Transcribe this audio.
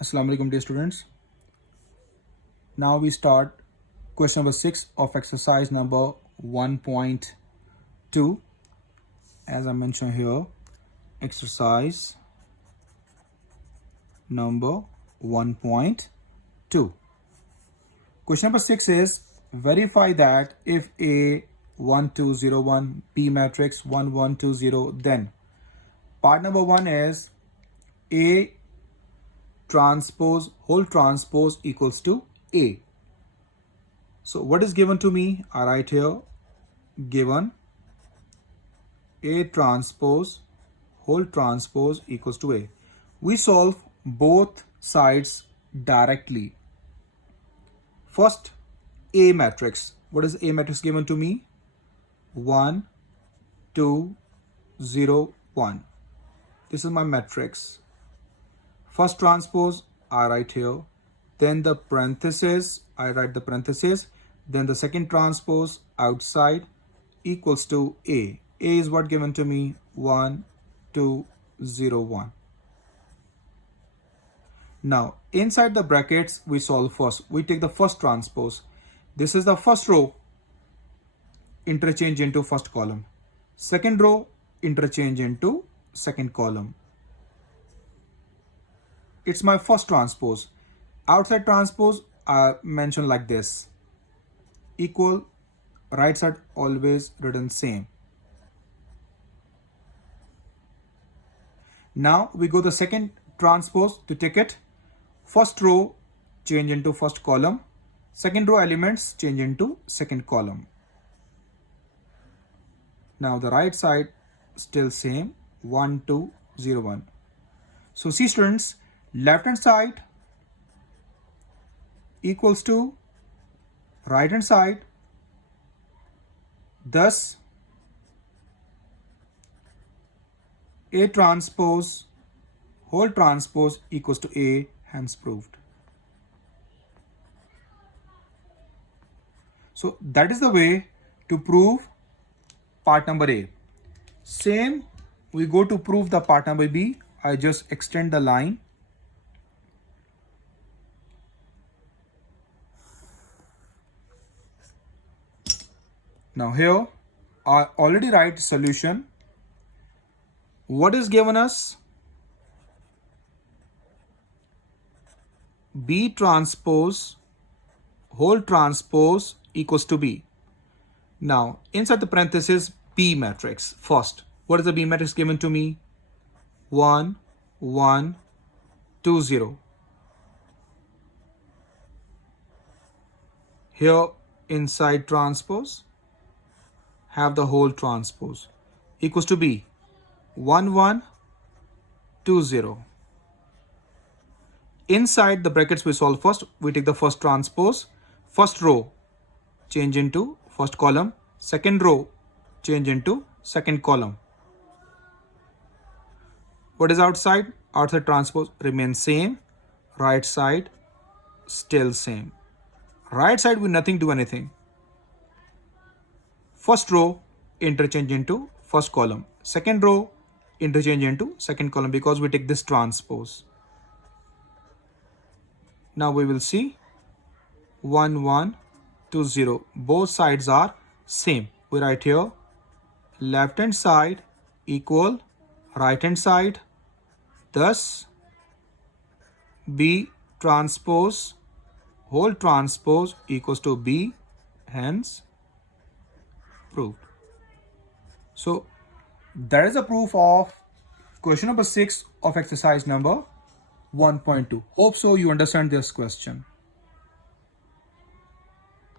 Assalamu alaikum dear students. Now we start question number 6 of exercise number 1.2. As I mentioned here, exercise number 1.2. Question number 6 is verify that if A1201 P matrix 1120, then part number 1 is A transpose whole transpose equals to A. So what is given to me? I write here given A transpose whole transpose equals to A. We solve both sides directly. First, A matrix. What is A matrix given to me? 1, 2, 0, 1. This is my matrix. First transpose, I write here. Then the parenthesis, I write the parenthesis. Then the second transpose outside equals to A. A is what given to me? 1, 2, 0, 1. Now, inside the brackets, we solve first. We take the first transpose. This is the first row, interchange into first column. Second row, interchange into second column. It's my first transpose. Outside transpose, I mention like this. Equal, right side always written same. Now we go the second transpose to take it. First row change into first column. Second row elements change into second column. Now the right side still same, 1, 2, 0, 1. So see students, left hand side equals to right hand side. Thus A transpose whole transpose equals to A, hence proved. So that is the way to prove part number A. Same, we go to prove the part number B. I just extend the line. Now here, I already write solution. What is given us? B transpose whole transpose equals to B. Now, inside the parenthesis, B matrix first. What is the B matrix given to me? 1, 1, 2, 0. Here, inside transpose, have the whole transpose equals to B. 1, 1, 2, 0. Inside the brackets we solve first. We take the first transpose. First row change into first column. Second row change into second column. What is outside? Outside transpose remains same. Right side still same. Right side we nothing do anything. First row interchange into first column. Second row interchange into second column because we take this transpose. Now we will see 1, 1, 2, 0. Both sides are same. We write here left hand side equal right hand side. Thus B transpose whole transpose equals to B, hence proved. So that is a proof of question number 6 of exercise number 1.2. Hope so you understand this question.